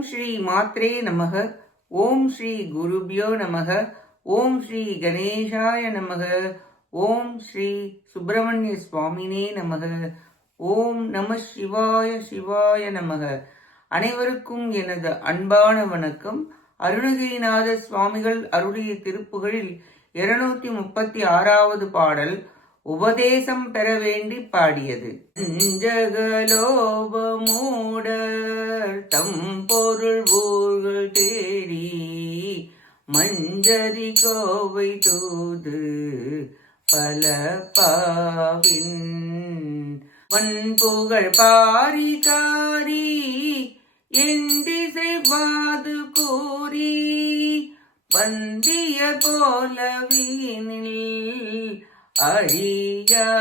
ஓம் ஸ்ரீ மாத்ரே நமக. ஓம் ஸ்ரீ குருபியோ நமக. ஓம் ஸ்ரீ கணேசாய நமக. ஓம் ஸ்ரீ சுப்பிரமணிய சுவாமினே நமக. ஓம் நம சிவாய சிவாய நமக. அனைவருக்கும் எனது அன்பான வணக்கம். அருணகிரிநாத சுவாமிகள் அருளிய திருப்புகளில் இருநூத்தி முப்பத்தி ஆறாவது பாடல் உபதேசம் பெற வேண்டி பாடியது. ஜகலோபமூடர் தம் பொருள் ஊர்கள் தேடி மஞ்சரி கோவை தூது பல பாவின் வன்புகழ் பாரிகாரி எண்டிசை வாது கூறி வந்திய போலவீனில் அழியாதே.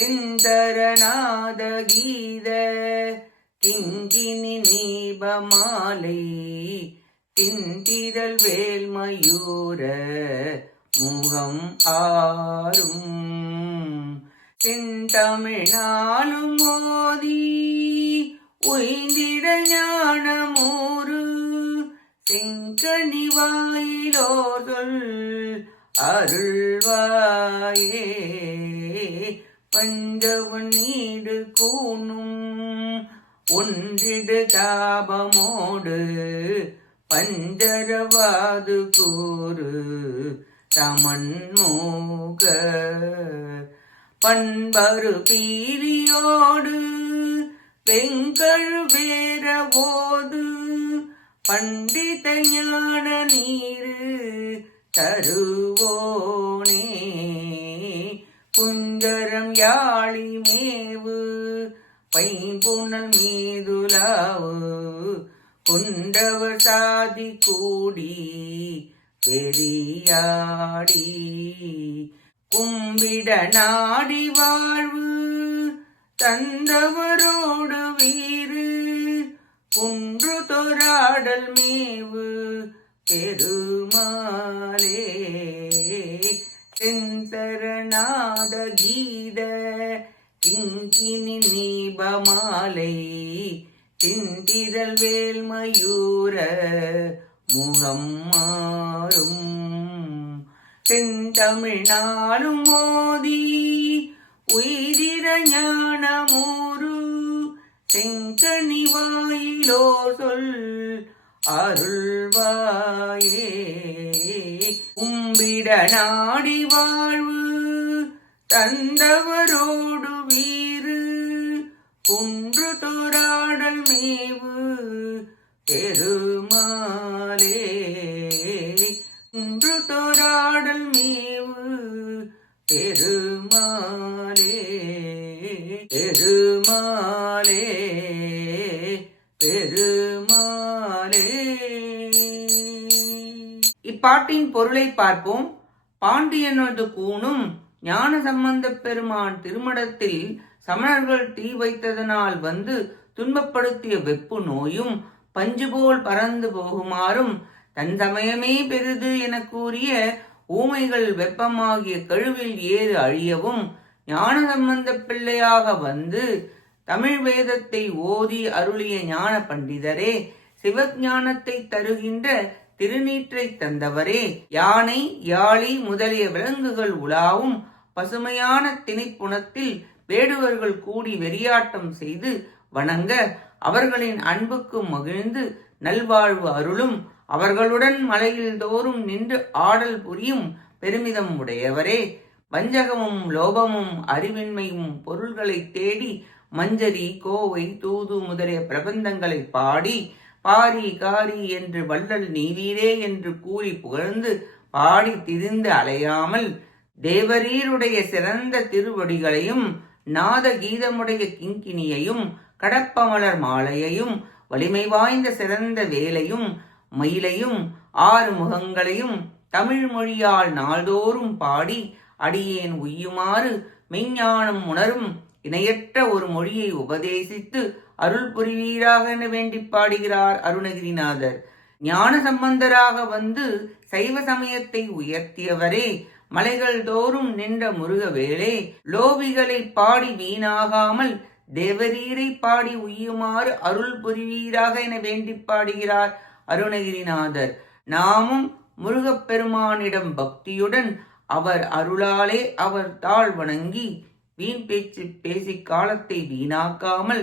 சிந்தரநாத கீத கிங்கினி நீபமாலை திந்திரல் வேல் மயூர முகம் ஆறும். செந்தமிழ்நாளும் மோதி அருள்வாயே பஞ்சவன் நீடு கூணும். ஒன்றிடு தாபமோடு பஞ்சரவாது கூறு தமன்மோக பண்பரு பீலியோடு பெங்கழு வேரவோது பண்டித ஞான நீரு தருவோனே. குஞ்சரம் யாழி மேவு பைம்புணல் மீதுலாவு குண்டவர் சாதி கூடி வெறியாடி. கும்பிட நாடி வாழ்வு தந்தவரோடு வீறு குன்று தொராடல் மேவு பெருமாளே செந்தரநாத கீத கிங்கினி நீபமாலை திந்திரல் வேல் மயூர முகம் மாறும். செந்தமிழ்நாளும் மோதி உயிரிர ஞானமூரு செங்கனி வாயிலோ சொல் அருள்வாயே நாடி வாழ்வு தந்தவரோடு வீறு. குன்று தோராடல் மேவு பெருமாளே. குன்று தோராடல் மேவு பெருமாளே. பெருமாளே பெருமாளே. இப்பாட்டின் பொருளை பார்ப்போம். பாண்டியனது கூணும் ஞான சம்பந்த பெருமான் திருமடத்தில் சமணர்கள் தீ வைத்ததனால் வந்து துன்பப்படுத்திய வெப்பு நோயும் பஞ்சு போல் பறந்து போகுமாறும் தன் சமயமே பெரிது என கூறிய ஊமைகள் வெப்பமாகிய கழுவில் ஏறு அழியவும் ஞான சம்பந்த பிள்ளையாக வந்து தமிழ் வேதத்தை ஓதி அருளிய ஞான பண்டிதரே சிவஞானத்தை தருகின்ற திருநீற்றை தந்தவரே. யானை யாழி முதலிய விலங்குகள் உலாவும் பசுமையான திணைப்புணத்தில் வேடுவர்கள் கூடி வெறியாட்டம் செய்து வணங்க அவர்களின் அன்புக்கு மகிழ்ந்து நல்வாழ்வு அருளும். அவர்களுடன் மலையில் தோறும் நின்று ஆடல் புரியும் பெருமிதம் உடையவரே. வஞ்சகமும் லோபமும் அறிவின்மையும் பொருள்களை தேடி மஞ்சரி கோவை தூது முதலிய பிரபந்தங்களை பாடி பாரி காரி என்று வள்ளல் நீவீரே என்று கூறி புகழ்ந்து பாடி திரிந்து அலையாமல் தேவரீருடைய சிறந்த திருவடிகளையும் நாத கீதமுடைய கிங்கினியையும் கடப்பமலர் மாலையையும் வலிமை வாய்ந்த சிறந்த வேலையும் மயிலையும் ஆறு முகங்களையும் தமிழ் மொழியால் நாள்தோறும் பாடி அடியேன் உய்யுமாறு மெய்ஞானம் உணரும் இணையற்ற ஒரு மொழியை உபதேசித்து அருள் புரிவீராக என வேண்டி பாடுகிறார் அருணகிரிநாதர். ஞான சம்பந்தராக வந்து சைவ சமயத்தை உயர்த்தியவரே மலைகள் தோறும் நின்ற முருகவேளே லோபிகளை பாடி வீணாகாமல் தேவரீரை பாடி உய்யுமாறு அருள் புரிவீராக என வேண்டி பாடுகிறார் அருணகிரிநாதர். நாமும் முருகப்பெருமானிடம் பக்தியுடன் அவர் அருளாலே அவர் தாழ் வணங்கி வீண் பேச்சு பேசி காலத்தை வீணாக்காமல்